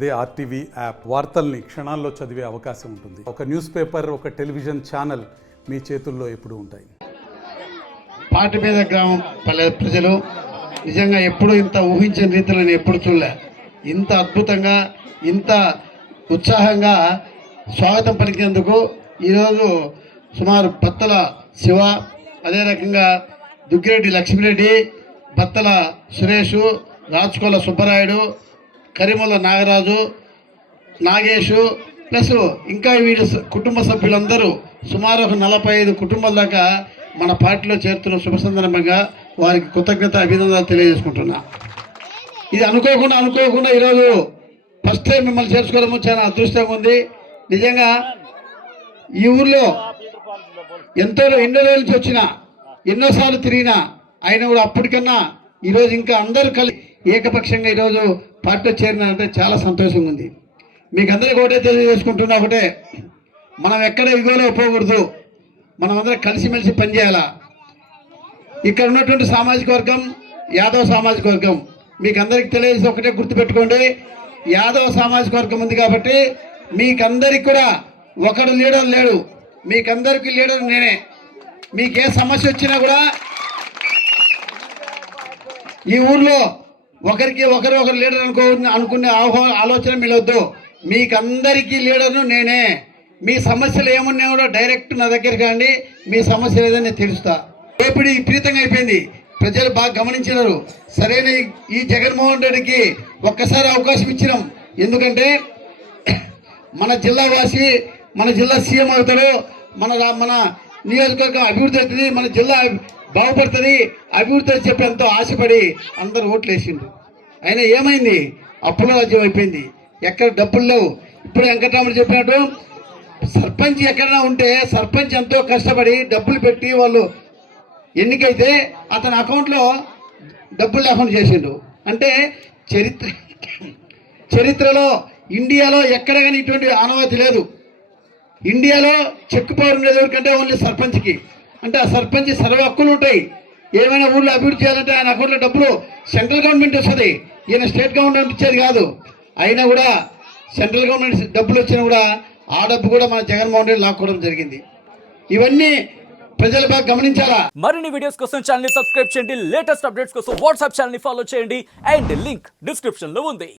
అదే RTV app వార్తల్ని క్షణాల్లో చదివే అవకాశం ఉంటుంది. ఒక న్యూస్ పేపర్, ఒక టెలివిజన్ ఛానల్ మీ చేతుల్లో ఎప్పుడూ ఉంటాయి. పాటిపేద గ్రామం ప్రజలు నిజంగా ఎప్పుడు ఇంత ఊహించిన రీతిలో నేను ఎప్పుడు చూడలే. ఇంత అద్భుతంగా, ఇంత ఉత్సాహంగా స్వాగతం పలికినందుకు ఈరోజు సుమారు బత్తల శివ, అదే రకంగా దుగ్గిరెడ్డి లక్ష్మిరెడ్డి, బత్తల సురేషు, రాచుకోల సుబ్బరాయుడు, కరిమల నాగరాజు, నాగేషు, ప్లస్ ఇంకా వీడి కుటుంబ సభ్యులందరూ సుమారు 45 కుటుంబాల దాకా మన పార్టీలో చేరుతున్న శుభ సందర్భంగా వారికి కృతజ్ఞత అభినందనలు తెలియజేసుకుంటున్నా. ఇది అనుకోకుండా ఈరోజు ఫస్ట్ టైం మిమ్మల్ని చేర్చుకోవడము చాలా అదృష్టంగా ఉంది. నిజంగా ఈ ఊర్లో ఎన్నో రోజుల నుంచి వచ్చిన, ఎన్నోసార్లు తిరిగినా అయినా కూడా అప్పటికన్నా ఈరోజు ఇంకా అందరూ కలిసి ఏకపక్షంగా ఈరోజు పార్టీలో చేరినారంటే చాలా సంతోషంగా ఉంది. మీకు అందరికీ ఒకటే తెలియజేసుకుంటున్నా, ఒకటే, మనం ఎక్కడ ఇగోలో పోకూడదు, మనం అందరం కలిసిమెలిసి పనిచేయాలా. ఇక్కడ ఉన్నటువంటి సామాజిక వర్గం యాదవ సామాజిక వర్గం. మీకు అందరికీ తెలియజేసి ఒకటే గుర్తుపెట్టుకోండి, యాదవ సామాజిక వర్గం ఉంది కాబట్టి మీకందరికి కూడా ఒకడు లీడర్ లేడు, మీకందరికీ లీడర్ నేనే. మీకే సమస్య వచ్చినా కూడా ఈ ఊర్లో ఒకరు లీడర్ అనుకునే ఆలోచన మీలొద్దు. మీకందరికీ లీడర్ను నేనే. మీ సమస్యలు ఏమున్నా కూడా డైరెక్ట్ నా దగ్గరికి రండి, మీ సమస్య లేదని నేను తెలుస్తా. దోపిడీ విపరీతంగా అయిపోయింది, ప్రజలు బాగా గమనించినారు. సరైన ఈ జగన్మోహన్ రెడ్డికి ఒక్కసారి అవకాశం ఇచ్చినాం. ఎందుకంటే మన జిల్లా వాసి, మన జిల్లా సీఎం అవుతాడు, మన నియోజకవర్గం అభివృద్ధి అవుతుంది, మన జిల్లా బాగుపడుతుంది, అభివృద్ధి అని చెప్పి ఎంతో ఆశపడి అందరు ఓట్లు వేసిండ్రు. అయినా ఏమైంది? అప్పుల రాజ్యం అయిపోయింది, ఎక్కడ డబ్బులు లేవు. ఇప్పుడు వెంకటరాముడు చెప్పినట్టు సర్పంచ్ ఎక్కడైనా ఉంటే సర్పంచ్ ఎంతో కష్టపడి డబ్బులు పెట్టి వాళ్ళు ఎన్నికైతే అతని అకౌంట్లో డబ్బులు లేకుండా చేసిండు. అంటే చరిత్రలో ఇండియాలో ఎక్కడ కానీ ఇటువంటి ఆనవాతి లేదు. ఇండియాలో చెక్ పవర్ ఉండేది ఎవరికంటే ఓన్లీ సర్పంచ్కి. అంటే ఆ సర్పంచ్ సర్వ హక్కులు ఉంటాయి. ఏమైనా ఊళ్ళో అభివృద్ధి చేయాలంటే ఆయన అకౌంట్లో డబ్బులు సెంట్రల్ గవర్నమెంట్ వస్తుంది, ఈయన స్టేట్ గవర్నమెంట్ ఇచ్చేది కాదు. అయినా కూడా సెంట్రల్ గవర్నమెంట్ డబ్బులు వచ్చినా కూడా ఆ డబ్బు కూడా మన జగన్మోహన్ రెడ్డి లాక్కోవడం జరిగింది. ఇవన్నీ ప్రజలు బాగా గమనించాలా. మరిన్ని వీడియోస్ కోసం ఛానల్ ని సబ్స్క్రైబ్ చేయండి, లేటెస్ట్ అప్డేట్స్ కోసం వాట్సాప్ ఛానల్ ని ఫాలో చేయండి, అండ్ లింక్ డిస్క్రిప్షన్ లో ఉంది.